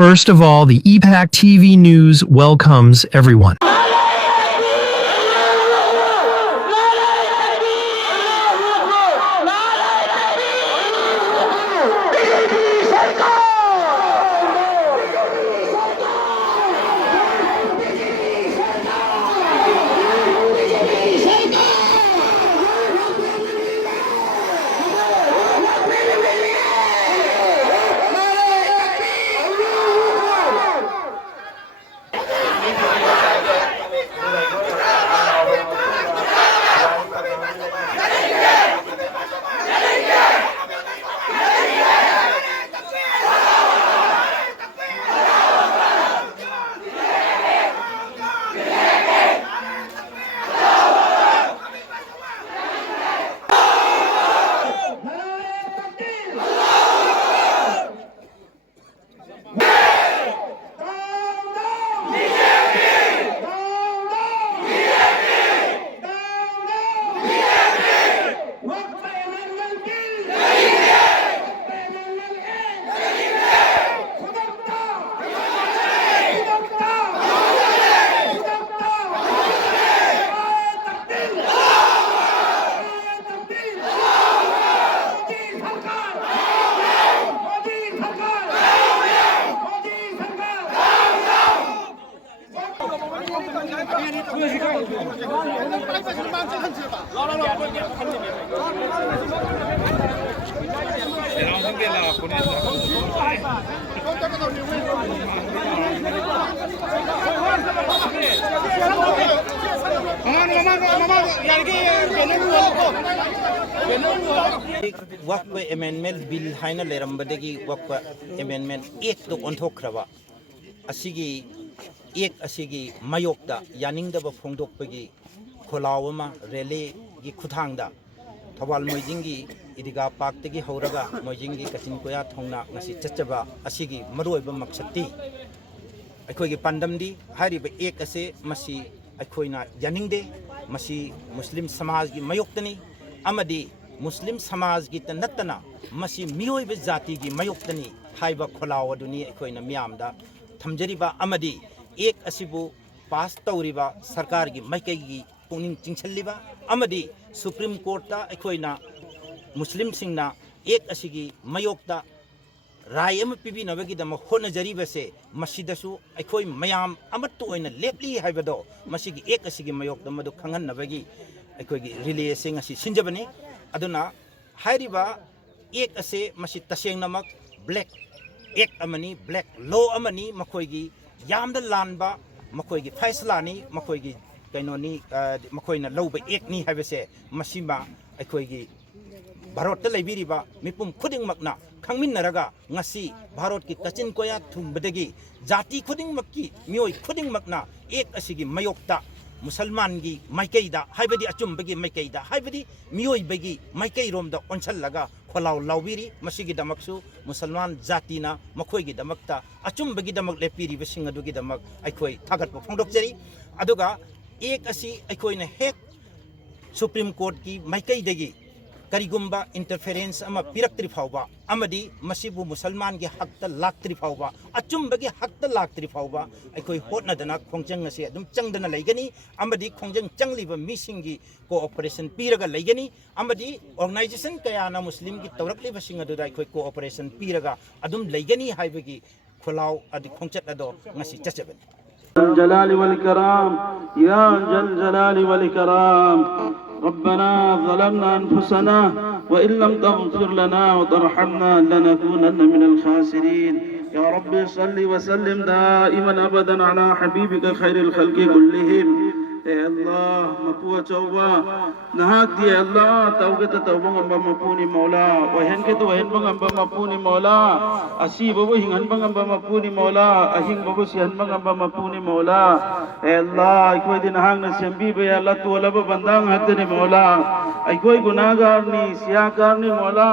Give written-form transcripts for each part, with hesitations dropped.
First of all, the EPAC TV News welcomes everyone. Waqf amendment bill हाइना लेरंबदगी Waqf amendment एक तो ओंथोखरबा असिगी एक असिगी मयोक्ता यानिंगदब फोंदोकपगी खोलावमा रेले गी खुथांगदा थवाल मोइजिंगी इदिगा पाक्तगी हौरगा मोइजिंगी कचिन कोया थोंना ngasi चचबा असिगी मरोइबा मकसदती अखोइगी पंदमदी हारिबा एक असे मसी अखोइना यानिंगदे मसी मुस्लिम समाज की मयोक्तनी अमदी मुस्लिम समाज की नत्तना मसी मियोइबे जाति की मयोक्तनी हाइबा खोलाव अदुनी अखोइना मियामदा थमजरिबा अमदी एक असिबु पास तौरिबा सरकार की माइकैगी पुनिंग चिंगछल्लिबा अमदी सुप्रीम कोर्ट ता अखोइना मुस्लिम सिंगना एक असिगी मयोक्ता राय अम पिबिनबगिदम होनजरिबसे मसिदसु अखोइ मयाम अमत्तु ओइना लेपली हाइबदो मसिगी एक असिगी मयोक्ता मदु खंगन्नबगी अखोइगी रिलेसिंग असि सिंजबनी अदुना हाइरिबा एक असे मसि तसेंगनमक ब्लैक एक अमनी ब्लैक लॉ अमनी मखोइगी यामदा लानबा मखोइगी फैसलानी मखोइगी कैनोनी मखोइना लौबा एकनी हाइबसे मसिमा अखोइगी भारत लेबिरिबा मिपुम खुदिंगमकना खंगमिन्नरगा ngasi भारत की कचिन कोया थुंबदगी जाति खुदिंगमक्की मियोइ खुदिंगमकना एक असिगी मयोक्ता मुसलमान की माइकैदा हाइबदी अचुंबगी माइकैदा हाइबदी मियोइबगी माइकै रोमदा ओनछल्लगा खोलाव लाउबिरी मसिगी दमकसु मुसलमान जातिना मखोइगी दमकता अचुंबगी दमक लेपिरिबा सिंग अदुगी दमक अखोइ थागतप फोंदोकजरी अदुगा एक असि अखोइना हेक सुप्रीम कोर्ट की माइकैदगी करिगुम्बा इंटरफेरेंस अमा पिरक्त्रि फाउबा अमदी मसिबु मुसलमान के हकता लाक्त्रि फाउबा अचुंबगी हकता लाक्त्रि फाउबा अखोइ होटनदना खोंजंग असे अदुम चंगदना लैगनी अमदी खोंजंग चंगलिबा मिसिंगी कोऑपरेशन पीरगा लैगनी अमदी ऑर्गेनाइजेशन कयाना मुस्लिम की तौरक्लिबा सिंग अदुदा अखोइ कोऑपरेशन पीरगा अदुम लैगनी हाइबगी खोलाव अदि खोंचत अदो ngasi चचबनी जलाल वल कराम या जल जलाल वल कराम ربنا ظلمنا أنفسنا وإن لم تغفر لنا وترحمنا لنكونن من الخاسرين يا رب صل وسلم دائما أبدا على حبيبك خير الخلق كلهم يا الله مقوة توبة نهاك يا الله توبة توبة مبوني مولا وهن كتو وهن بغم مبوني مولا أسيب وهن بغم مبوني مولا أهين بغسيان بغم مبوني مولا يا الله أكوي دي نهاك نسيمبي يا الله تولا ببندان هكذا مولا أكوي گناهگارني سياكارني مولا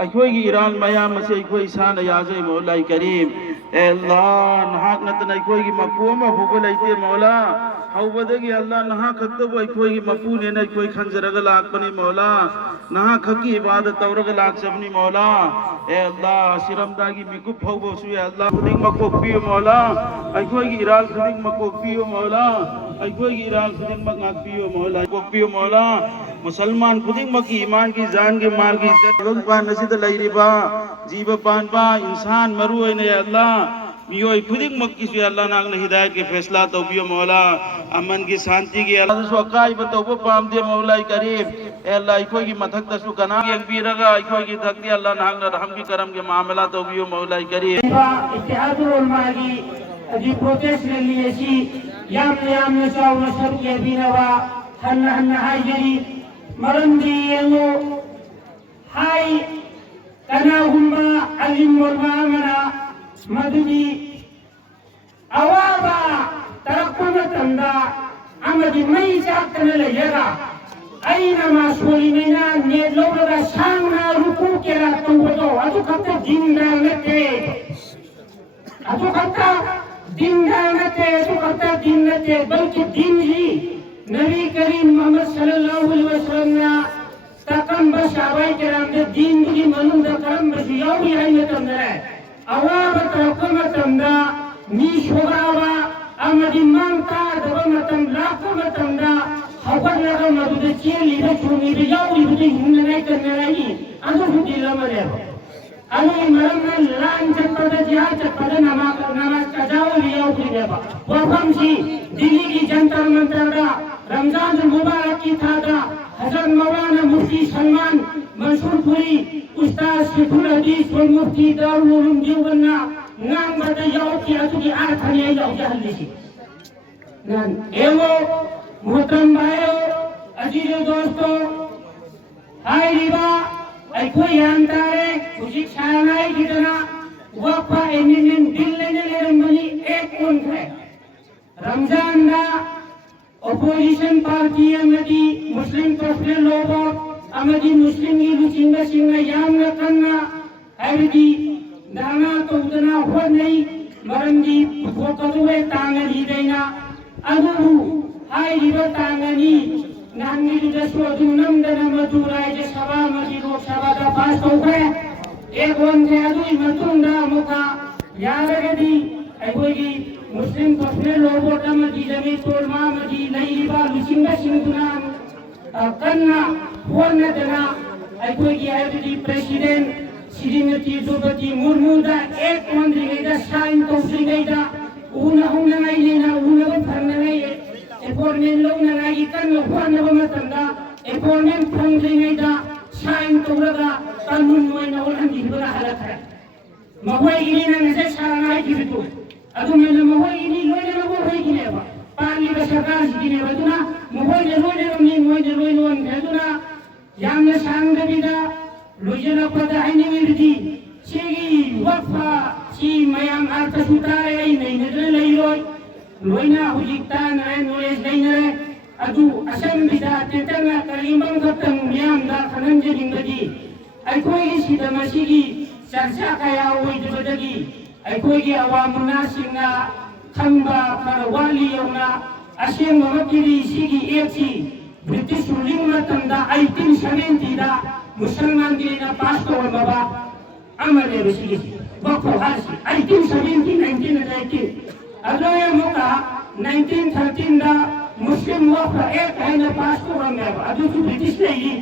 ꯑꯩꯈꯣꯏꯒꯤ ꯏꯔꯥꯟ ꯃꯌꯥꯝ ꯑꯁꯤ ꯑꯩꯈꯣꯏ ꯏꯁꯥꯅ ꯌꯥꯖꯩ ꯃꯧꯂꯥꯏ ꯀꯔꯤꯝ ꯑꯜꯂꯥꯍ ꯅꯍꯥꯛ ꯅꯠꯇꯅ ꯑꯩꯈꯣꯏꯒꯤ ꯃꯄꯨ ꯑꯃ ꯐꯥꯎꯕ ꯂꯩꯇꯦ ꯃꯧꯂꯥ ꯍꯧꯕꯗꯒꯤ ꯑꯜꯂꯥꯍ ꯅꯍꯥꯛ ꯈꯛꯇꯕꯨ ꯑꯩꯈꯣꯏꯒꯤ ꯃꯄꯨꯅꯦꯅ ꯑꯩꯈꯣꯏ ꯈꯟꯖꯔꯒ ꯂꯥꯛꯄꯅꯤ ꯃꯧꯂꯥ ꯅꯍꯥꯛ ꯈꯛꯀꯤ ꯏꯕꯥꯗꯠ ꯇꯧꯔꯒ ꯂꯥꯛꯆꯕꯅꯤ ꯃꯧꯂꯥ ꯑꯜꯂꯥꯍ ꯁꯤꯔꯝꯗꯥꯏꯒꯤ ꯃꯤꯀꯨꯞ ꯐꯥꯎꯕꯁꯨ ꯑꯜꯂꯥꯍ khudingmak kokpiyo mawla ꯑꯩꯈꯣꯏꯒꯤ ꯏꯔꯥꯜ khudingmak kokpiyo mawla ꯑꯩꯈꯣꯏꯒꯤ ꯏꯔꯥꯜ khudingmak ngakpiyo mawla kokpiyo mawla मुसलमान खुदिंगमक की ईमान की जान की माल की इज्जत पान नसीद लैरिबा जीव पानबा इंसान मरु है अल्लाह मियोई खुदिंगमक की अल्लाह नाग ने हिदायत के फैसला तौबियो मौला अमन की शांति की अल्लाह सो अकाई बतौबो पाम दे मौला करीम ए अल्लाह इकोई की मथक तसु कना यंगबीरगा इकोई की तकदी अल्लाह नाग ने रहम की करम के मामला तौबियो मौला करीम इत्तेहादुल उलमा की अजी प्रोटेस्ट ले लिए सी याम ने चाव नसर के बिनवा हन्ना हाइजरी मरंदी यंगो हाई कना हुम्मा अलिम उलमा मना मदुदी अवाबा तरक्कुम तंदा अमदी मई चाकने लेगा अइना मासोलिना ने लोगरा सांगना रुकू केरा तंगो अतो कत्ते जिंदा नते अतो कत्ता जिंदा नते अतो कत्ता दिन नते बल्कि दिन ही नबी करीम मोहम्मद सल्लल्लाहु अलैहि वसल्लम ना तकम बशाबाई केराम दे दिन की मनुंद करम बशियो ही है तंदरे अवाबा तरक्कुम तंदा ni shogawa amadi mangka daba matam lakko matam da habar laga madu de cheli de chuni de yaw ni de hinna nai karne rai anu huti lamare anu maramna lan chapada jihad chapada namaz kajao liyaw kriyaba wa famsi dilli ki jantar mantar da ramzan mubarak ki tha da hazrat maulana mufti salman mansur puri ustaz sheikhul hadis wal mufti darul ulum deoband nang bada yaw ki atu ki arthani yaw jahal disi nan ewo muhtaram bhayo aziz dosto hai riba ai koi antare kuchik shanai kitana waqfa enin dillene lermani ek on hai ramzan da opposition party amadi muslim tofle logo amadi muslim ni luchinga singa yam na kanna aidi दाना तो उतना हो नहीं मरंगी भोकदुए तांगनी देना अगुरु हाय river तांगनी नांगी जसो दुनम दना मधुराय जे सभा मजी लोक सभा दा पास हो गए एक वन से अदुई मतुंदा मुका यारगदी अगोगी मुस्लिम तफने लोगो दम जी जमी तोरमा मजी नहीं रिवा लुसिंगा सिंगुना कन्ना होने दना अगोगी आईडी प्रेसिडेंट श्रीमती द्रौपदी मुर्मू दा एक मंत्री गैदा साइन तो फ्री गैदा उना नgai लेना उना फरन नgai एपोर्टमेंट लोग नgai कन लोगन मतंदा एपोर्टमेंट फंग गैदा साइन तो रगा कानून मोइन और हंदी बरा हालत है महोय गिनी नसे साराई गिरतो अदु मेले महोय गिनी लोने लो होय गिने बा पानी का सरकार गिने बदुना महोय लोने नि मोय लोय लोन भेदुना यामने सांग बिदा लोजना पदा आइने मिर्दी चेगी वफा ची मयाम अर्थ सुतारे आई नहीं नजर लई रोय लोइना हुजिकता नरे नोलेज नहीं नरे अदु असम बिदा तेतना कलीमंग खतम म्याम दा खनंजे दिंगदी अखोई सिदा मसीगी चर्चा कया ओइ दबदगी अखोई अवामुना सिंगा खंबा फरवाली योना असेम ममकिरी सिगी एची ब्रिटिश रूलिंग मतंदा 1870 दा मुसलमान के ना पास तो बाबा अमले रसीगी बको हासी 1870 1918 अगले मौका 1913 दा मुस्लिम वफ एक है ना पास तो बाबा अदु ब्रिटिश नहीं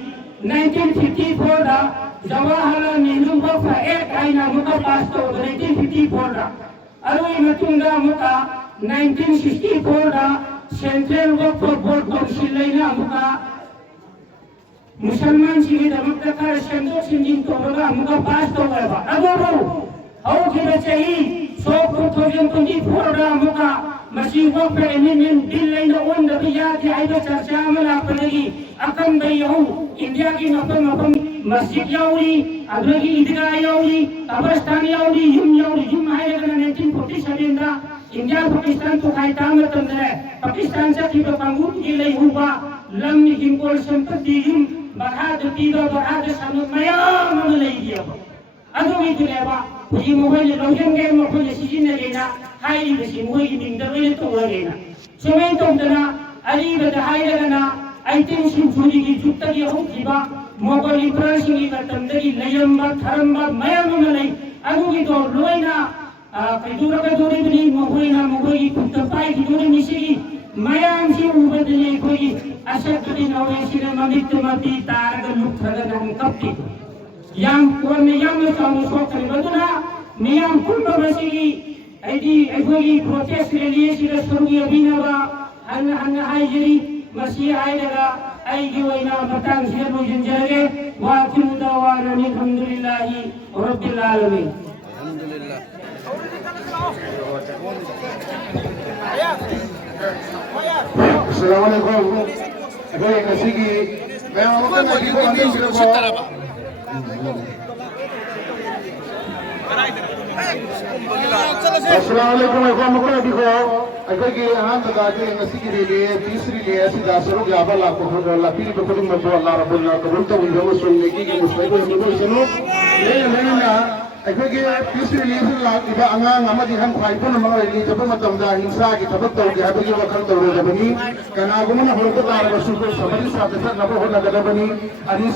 1954 दा जवाहरलाल नेहरू वफ एक है ना मौका पास तो 1954 दा अरु मतुंगा मौका 1964 दा सेंट्रल वफ बोर्ड काउंसिल लेना मौका मुसलमान सिगे दमक का संजो सिंजिन तो बगा मुका पास तो गया अगरो हाउ के बचई 2024 दा मुका मसी वो पे इन दिल लाइन ओन द बिया के आइबे चर्चा मला पनेगी अकम बयहु इंडिया की नपम मस्जिद याउरी अगली ईदगाह याउरी कब्रिस्तान याउरी युम है 1947 दा इंडिया पाकिस्तान तो खाइता मतंदरे पाकिस्तान से की बंगू की लई हुआ लम हिंकोल संपत्ति yum barada piba barada sanu mayam ama leiyaba adu mi tuneba ji mohoi le lohem ge mohoi le sijin lena hai le si mohoi ning da le to lena semen to dana ali be da hai lena aitin sim furi gi jutta gi ho jiba mogol impressing gi tamdagi layamba tharamba mayam ama lei adu gi to loina kaidura ka dori bini mohoi na mohoi gi tapai gi dori misigi mayam si ubadle koi asad din awe sira mamit mati taraga lukhaga nam kapti yang kuan yang no tamu so kali baduna niyam kulba masigi aidi aigoi protest rally sira surugi abinaba anna haijiri masi aidaga aigi waina batang sira bujin jage wa akhiru dawana alhamdulillahi rabbil alamin Assalamualaikum. Baik, kasih. Memang bukan lagi kami sudah bawa. Assalamualaikum warahmatullahi wabarakatuh. Agar kita akan berkati ngasih kiri तीसरी लिए ऐसी दासरों के आवाज़ लाखों अल्लाह पीर को खुद में तो अल्लाह रब्बुल कबूल तो उन लोगों सुनने की मुस्तैद है मुझे सुनो ये नहीं ना अगर कि तीसरी लिए से लाख इबा अंगांग हमारी हम खाई पुन मंगल लिए जब हम तमजा हिंसा की तब तो क्या बगी वक़्त तो रो जबनी कनागुमन हो तो तार बसु को समझ साथ साथ नबो हो नगद बनी Anis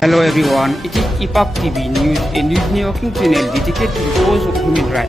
Hello everyone, it is IPAC TV News, a news networking channel dedicated to the cause of human rights.